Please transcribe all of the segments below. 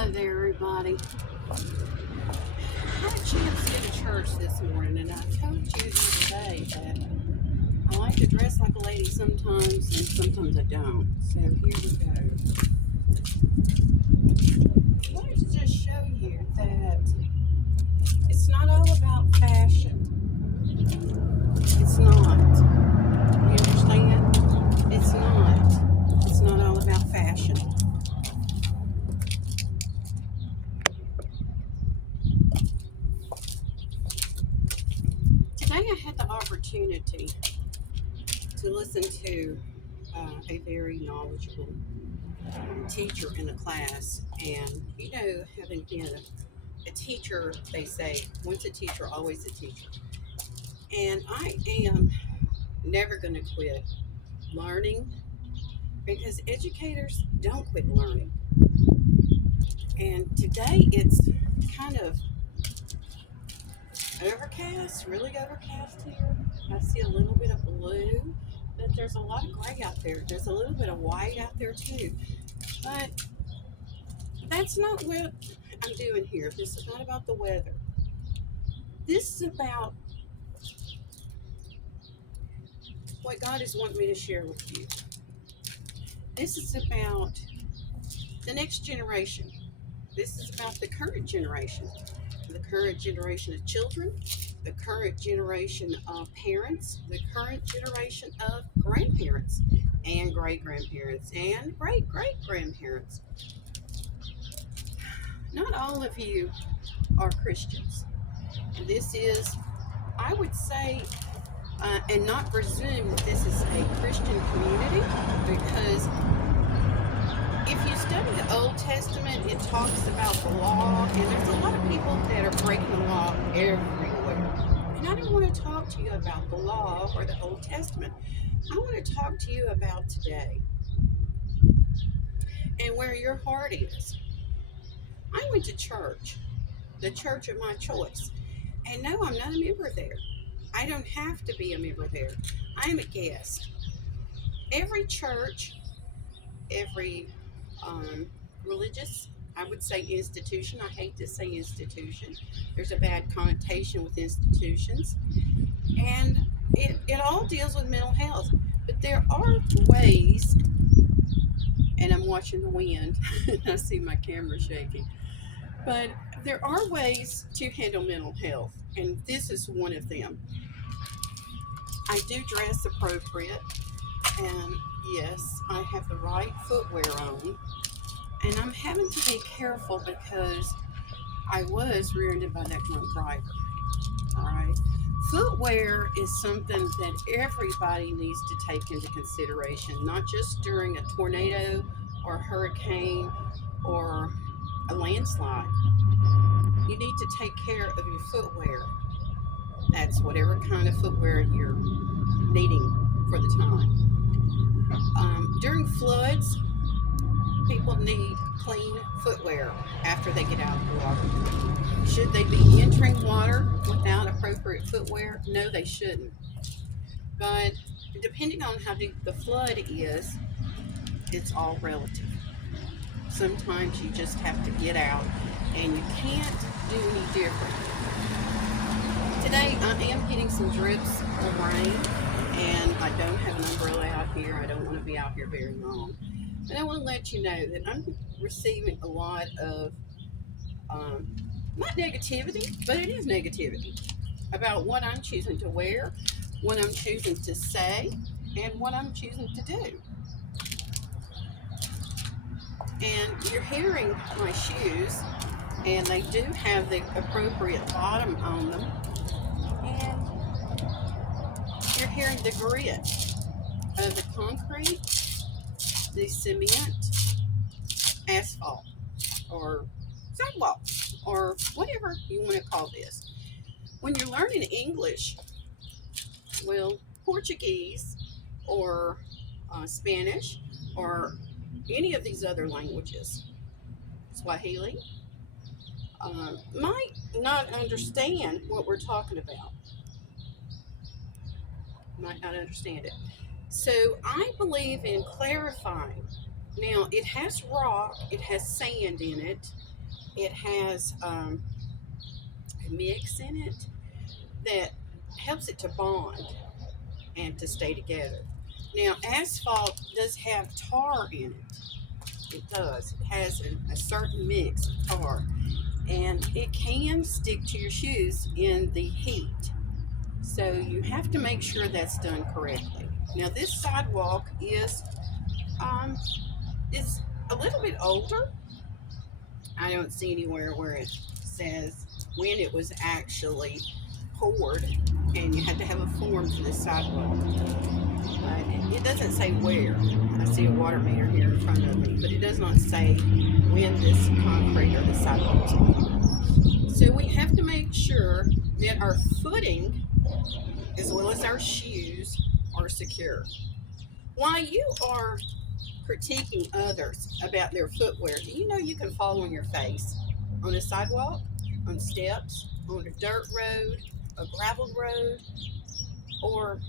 Hello there, everybody. I had a chance to go to church this morning, and I told you the other day that I like to dress like a lady sometimes, and sometimes I don't. So here we go. I wanted to just show you that it's not all about fashion. It's not. You understand? It's not. It's not all about fashion. Today I had the opportunity to listen to a very knowledgeable teacher in the class. And, having been a teacher, they say, once a teacher, always a teacher. And I am never going to quit learning because educators don't quit learning. And today it's kind of overcast, really overcast here. I see a little bit of blue, but there's a lot of gray out there. There's a little bit of white out there too. But that's not what I'm doing here. This is not about the weather. This is about what God is wanting me to share with you. This is about the next generation. This is about the current generation of children, the current generation of parents, the current generation of grandparents and great grandparents and great great grandparents. Not all of you are Christians. This is, I would say, and not presume that this is a Christian community, because if you study the Old Testament, it talks about the law, and there's a lot of people that are breaking the law everywhere. And I don't want to talk to you about the law or the Old Testament. I want to talk to you about today and where your heart is. I went to church, the church of my choice, and no, I'm not a member there. I don't have to be a member there. I'm a guest. Every church, every religious, I would say institution. I hate to say institution. There's a bad connotation with institutions. And it all deals with mental health. But there are ways, and I'm watching the wind. I see my camera shaking. But there are ways to handle mental health, and this is one of them. I do dress appropriate, and yes, I have the right footwear on. And I'm having to be careful because I was rear-ended by that drunk driver. All right. Footwear is something that everybody needs to take into consideration, not just during a tornado or a hurricane or a landslide. You need to take care of your footwear. That's whatever kind of footwear you're needing for the time. During floods, people need clean footwear after they get out of the water. Should they be entering water without appropriate footwear? No, they shouldn't. But depending on how deep the flood is, it's all relative. Sometimes you just have to get out, and you can't do any different. Today I am getting some drips of rain, and I don't have an umbrella out here. I don't want to be out here very long. And I want to let you know that I'm receiving a lot of, not negativity, but it is negativity about what I'm choosing to wear, what I'm choosing to say, and what I'm choosing to do. And you're hearing my shoes, and they do have the appropriate bottom on them. And you're hearing the grit of the concrete, the cement, asphalt, or sidewalk, or whatever you want to call this. When you're learning English, well, Portuguese or Spanish or any of these other languages, Swahili, might not understand what we're talking about. Might not understand it. So I believe in clarifying Now, it has rock, it has sand in it, it has a mix in it that helps it to bond and to stay together. Now, asphalt does have tar in it. It does. It has a certain mix of tar, and it can stick to your shoes in the heat. So you have to make sure that's done correctly. Now, this sidewalk um, is a little bit older. I don't see anywhere where it says when it was actually poured, and you have to have a form for the sidewalk. It doesn't say where. I see a water meter here in front of me, but it does not say when this concrete or the sidewalk was poured. So we have to make sure that our footing, as well as our shoes, are secure. While you are critiquing others about their footwear, do you know you can fall on your face on a sidewalk, on steps, on a dirt road, a gravel road, or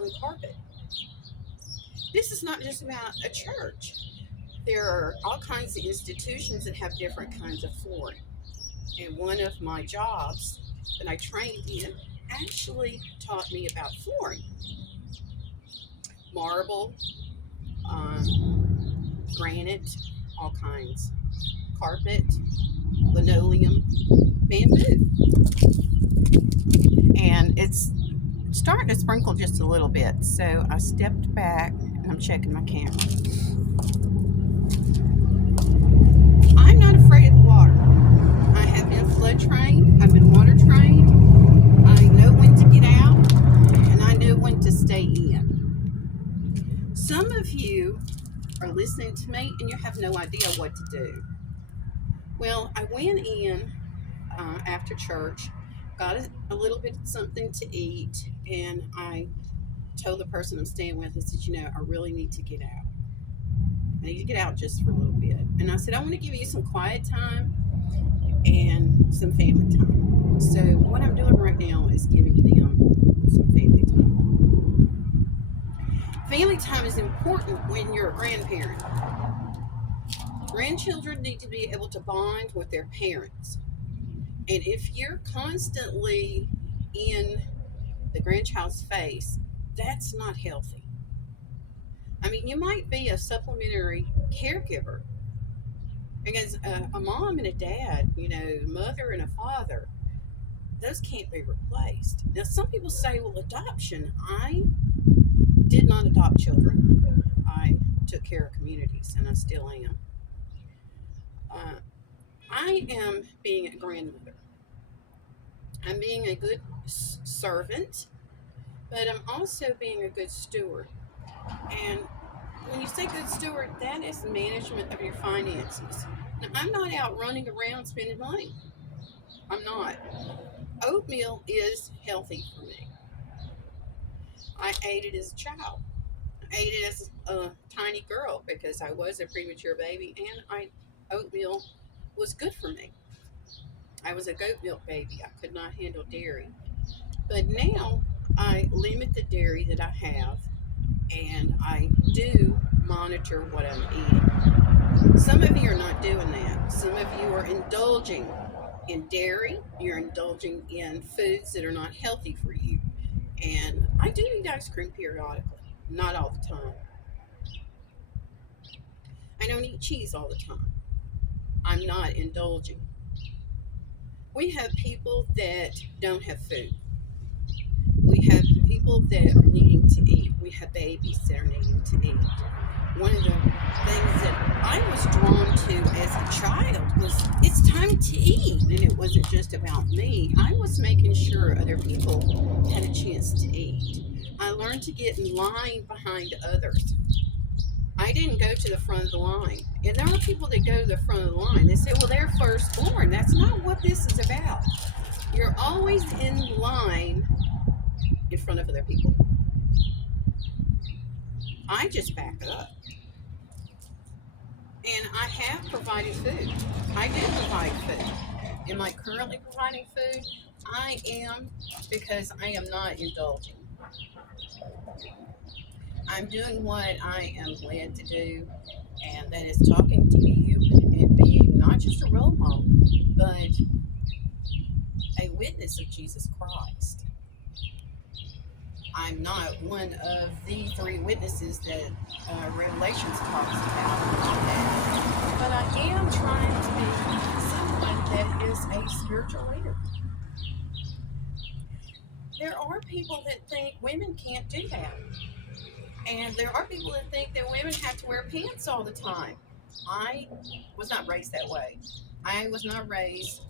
on carpet? This is not just about a church. There are all kinds of institutions that have different kinds of flooring. And one of my jobs that I trained in actually taught me about flooring: marble, granite, all kinds, carpet, linoleum, bamboo. And it's starting to sprinkle just a little bit. So I stepped back and I'm checking my camera. I'm not afraid of water. I have been flood trained, I've been water trained. I know when to get out and I know when to stay in. Some of you are listening to me and you have no idea what to do. Well, I went in after church, got a little bit of something to eat, and I told the person I'm staying with, I said, I really need to get out. I need to get out just for a little bit. And I said, I want to give you some quiet time and some family time. So what I'm doing right now is giving them some family time. Family time is important when you're a grandparent. Grandchildren need to be able to bond with their parents. And if you're constantly in the grandchild's face, that's not healthy. I mean, you might be a supplementary caregiver because a mom and a dad, mother and a father, those can't be replaced. Now, some people say, well, adoption. I did not adopt children. I took care of communities, and I still am. Uh, I am being a grandmother. I'm being a good servant, but I'm also being a good steward. And when you say good steward, that is management of your finances. Now, I'm not out running around spending money. I'm not. Oatmeal is healthy for me. I ate it as a child. I ate it as a tiny girl because I was a premature baby, and oatmeal was good for me. I was a goat milk baby. I could not handle dairy. But now I limit the dairy that I have, and I do monitor what I'm eating. Some of you are not doing that. Some of you are indulging in dairy. You're indulging in foods that are not healthy for you. And I do eat ice cream periodically, not all the time. I don't eat cheese all the time. I'm not indulging. We have people that don't have food. We have people that are needing to eat. We have babies that are needing to eat. One of the things that I was drawn to as a child was it's time to eat. And it wasn't just about me. I was making sure other people had a chance to eat. I learned to get in line behind others. I didn't go to the front of the line. And there are people that go to the front of the line. They say, well, they're firstborn. That's not what this is about. You're always in line in front of other people. I just back up. And I have provided food. I do provide food. Am I currently providing food? I am, because I am not indulging. I'm doing what I am led to do, and that is talking to you and being not just a role model, but a witness of Jesus Christ. I'm not one of the three witnesses that Revelations talks about, but I am trying to be someone that is a spiritual leader. There are people that think women can't do that. And there are people that think that women have to wear pants all the time. I was not raised that way. I was not raised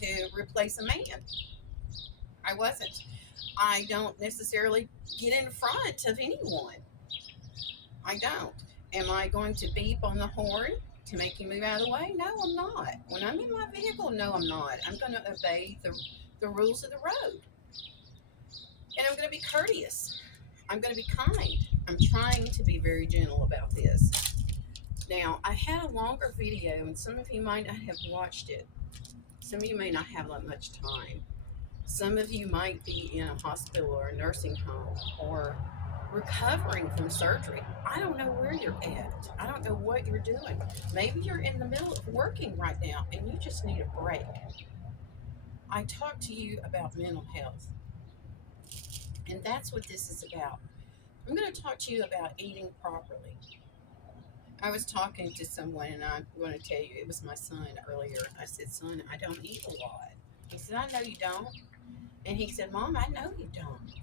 to replace a man. I wasn't. I don't necessarily get in front of anyone. I don't. Am I going to beep on the horn to make you move out of the way? No, I'm not. When I'm in my vehicle, no, I'm not. I'm going to obey the rules of the road. And I'm going to be courteous. I'm going to be kind. I'm trying to be very gentle about this. Now, I had a longer video, and some of you might not have watched it. Some of you may not have that much time. Some of you might be in a hospital or a nursing home or recovering from surgery. I don't know where you're at. I don't know what you're doing. Maybe you're in the middle of working right now and you just need a break. I talk to you about mental health, and that's what this is about. I'm going to talk to you about eating properly. I was talking to someone, and I'm going to tell you, it was my son earlier. I said, son, I don't eat a lot. He said, I know you don't. And he said, Mom, I know you don't.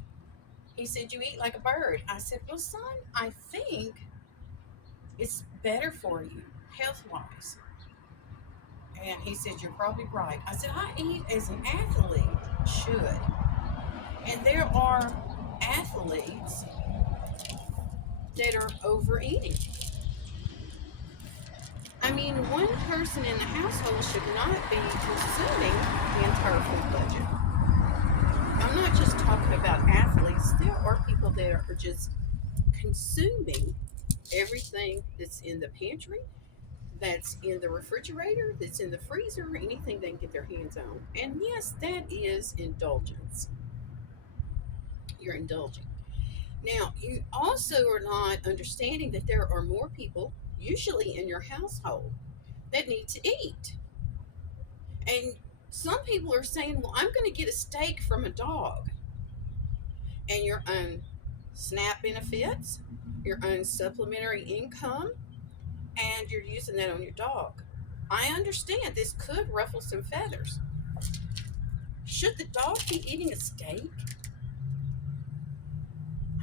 He said, you eat like a bird. I said, well, son, I think it's better for you, health-wise. And he said, you're probably right. I said, I eat as an athlete should. And there are athletes that are overeating. I mean, one person in the household should not be consuming the entire food budget. I'm not just talking about athletes. There are people that are just consuming everything that's in the pantry, that's in the refrigerator, that's in the freezer, anything they can get their hands on. And yes, that is indulgence. You're indulging. Now, you also are not understanding that there are more people, usually in your household, that need to eat. And some people are saying, well, I'm going to get a steak from a dog. And your own SNAP benefits, your own supplementary income, and you're using that on your dog. I understand this could ruffle some feathers. Should the dog be eating a steak?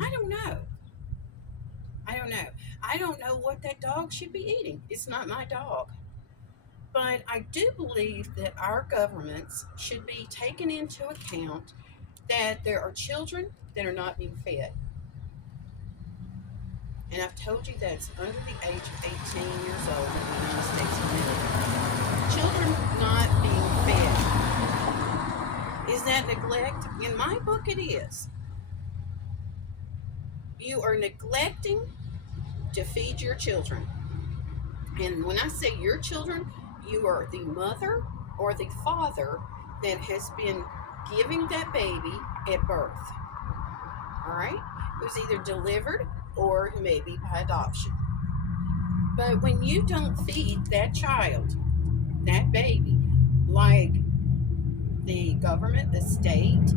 I don't know. I don't know. I don't know what that dog should be eating. It's not my dog. But I do believe that our governments should be taken into account that there are children that are not being fed. And I've told you that it's under the age of 18 years old in the United States of America. Children not being fed. Is that neglect? In my book, it is. You are neglecting to feed your children. And when I say your children, you are the mother or the father that has been giving that baby at birth. All right? It was either delivered or maybe by adoption. But when you don't feed that child, that baby, like the government, the state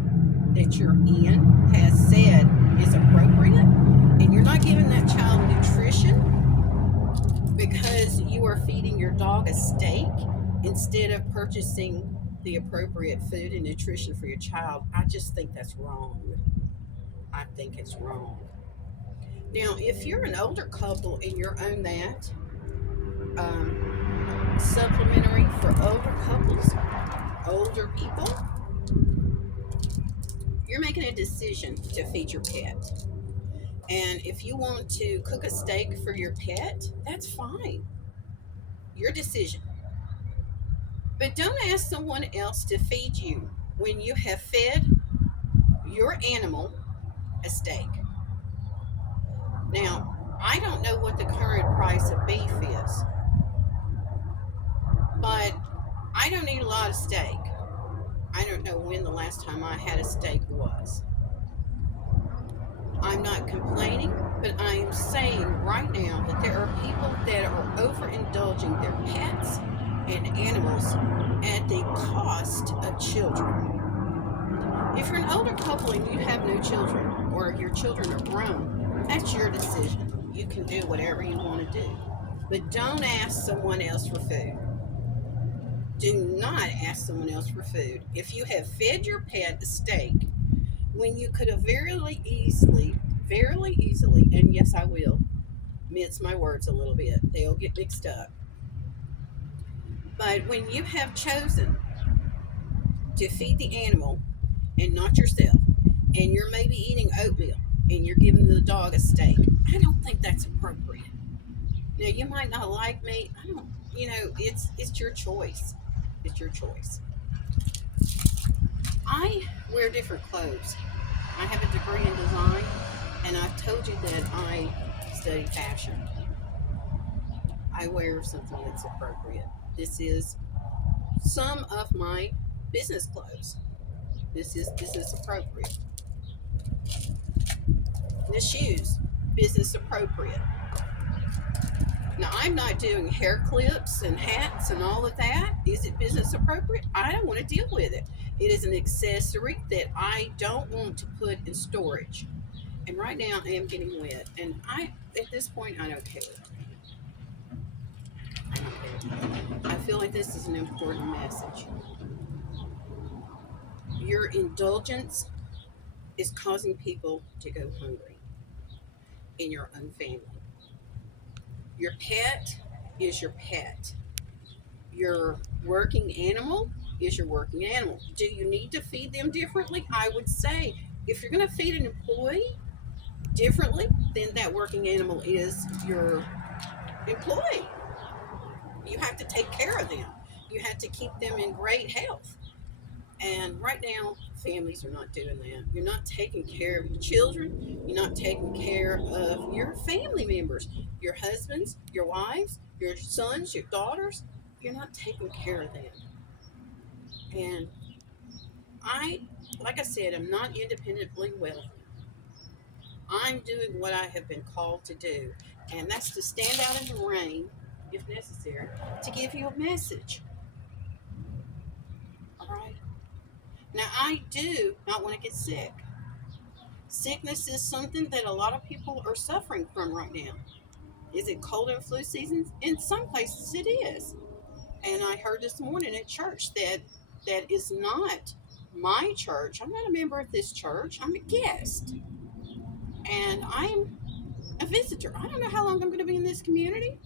that you're in has said is appropriate, and you're not giving that child nutrition because you are feeding your dog a steak instead of purchasing the appropriate food and nutrition for your child, I just think that's wrong. I think it's wrong. Now, if you're an older couple and you're on that, supplementary for older couples, older people, you're making a decision to feed your pet. And if you want to cook a steak for your pet, that's fine. Your decision. But don't ask someone else to feed you when you have fed your animal a steak. Now, I don't know what the current price of beef is, but I don't eat a lot of steak. I don't know when the last time I had a steak was. I'm not complaining, but I'm saying right now that there are people that are overindulging their pets and animals at the cost of children. If you're an older couple and you have no children, or your children are grown, that's your decision. You can do whatever you want to do. But don't ask someone else for food. Do not ask someone else for food. If you have fed your pet a steak when you could have very easily, and yes, I will mince my words a little bit, they'll get mixed up. But when you have chosen to feed the animal and not yourself, and you're maybe eating oatmeal and you're giving the dog a steak, I don't think that's appropriate. Now, you might not like me. I don't, it's your choice. It's your choice. I wear different clothes. I have a degree in design, and I've told you that I study fashion. I wear something that's appropriate. This is some of my business clothes. This is appropriate. The shoes, business appropriate. Now, I'm not doing hair clips and hats and all of that. Is it business appropriate? I don't want to deal with it. It is an accessory that I don't want to put in storage. And right now I am getting wet. And at this point, I don't care. I don't care. I feel like this is an important message. Your indulgence is causing people to go hungry in your own family. Your pet is your pet. Your working animal is your working animal. Do you need to feed them differently? I would say if you're going to feed an employee differently, then that working animal is your employee. You have to take care of them. You have to keep them in great health. And right now, families are not doing that. You're not taking care of your children. You're not taking care of your family members, your husbands, your wives, your sons, your daughters. You're not taking care of them. And like I said, I'm not independently wealthy. I'm doing what I have been called to do, and that's to stand out in the rain, if necessary, to give you a message. All right? Now, I do not want to get sick. Sickness is something that a lot of people are suffering from right now. Is it cold and flu season? In some places, it is. And I heard this morning at church that is not my church. I'm not a member of this church. I'm a guest. And I'm a visitor. I don't know how long I'm going to be in this community.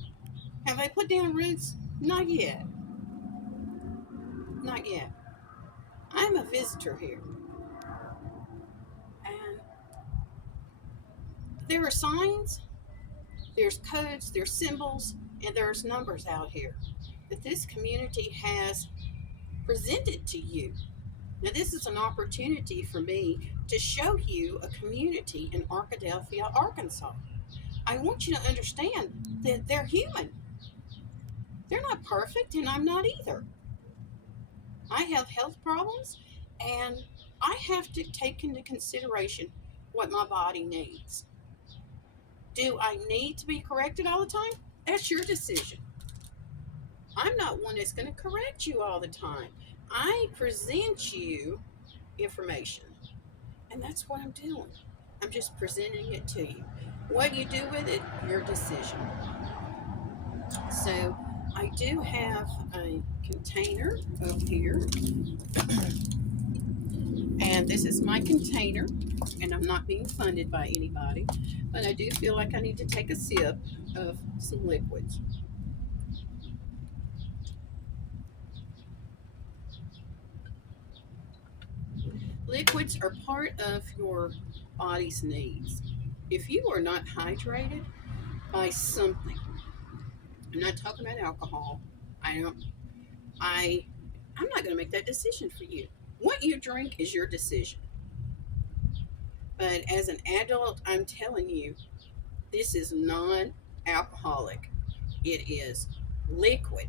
Have I put down roots? Not yet. Not yet. I'm a visitor here. And there are signs, there's codes, there's symbols, and there's numbers out here that this community has presented to you. Now, this is an opportunity for me to show you a community in Arkadelphia, Arkansas. I want you to understand that they're human. They're not perfect, and I'm not either. I have health problems, and I have to take into consideration what my body needs. Do I need to be corrected all the time? That's your decision. I'm not one that's going to correct you all the time. I present you information, and that's what I'm doing. I'm just presenting it to you. What you do with it, your decision. So, I do have a container over here, and this is my container, and I'm not being funded by anybody, but I do feel like I need to take a sip of some liquids. Liquids are part of your body's needs. If you are not hydrated by something, I'm not talking about alcohol. I don't. I. I'm not going to make that decision for you. What you drink is your decision. But as an adult, I'm telling you, this is non-alcoholic. It is liquid.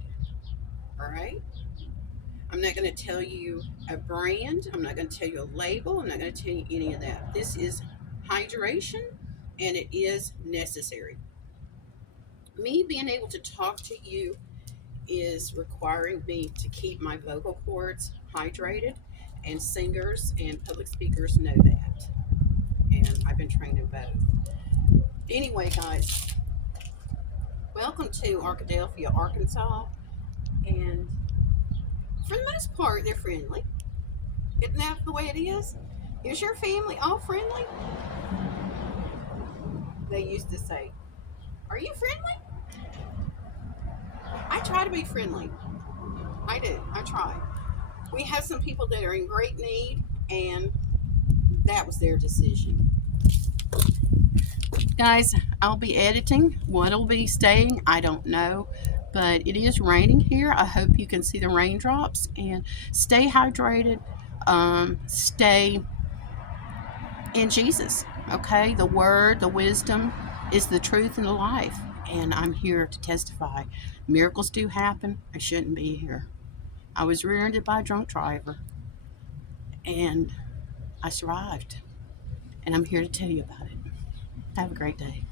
All right. I'm not going to tell you a brand. I'm not going to tell you a label. I'm not going to tell you any of that. This is hydration, and it is necessary. Me being able to talk to you is requiring me to keep my vocal cords hydrated, and singers and public speakers know that. And I've been trained in both. Anyway, guys, welcome to Arkadelphia, Arkansas. And for the most part, they're friendly. Isn't that the way it is? Is your family all friendly? They used to say, "Are you friendly?" I try to be friendly. I do. I try. We have some people that are in great need, and that was their decision. Guys, I'll be editing. What'll be staying, I don't know. But it is raining here. I hope you can see the raindrops, and stay hydrated. Stay in Jesus. Okay? The word, the wisdom is the truth and the life. And I'm here to testify. Miracles do happen. I shouldn't be here. I was rear-ended by a drunk driver, and I survived. And I'm here to tell you about it. Have a great day.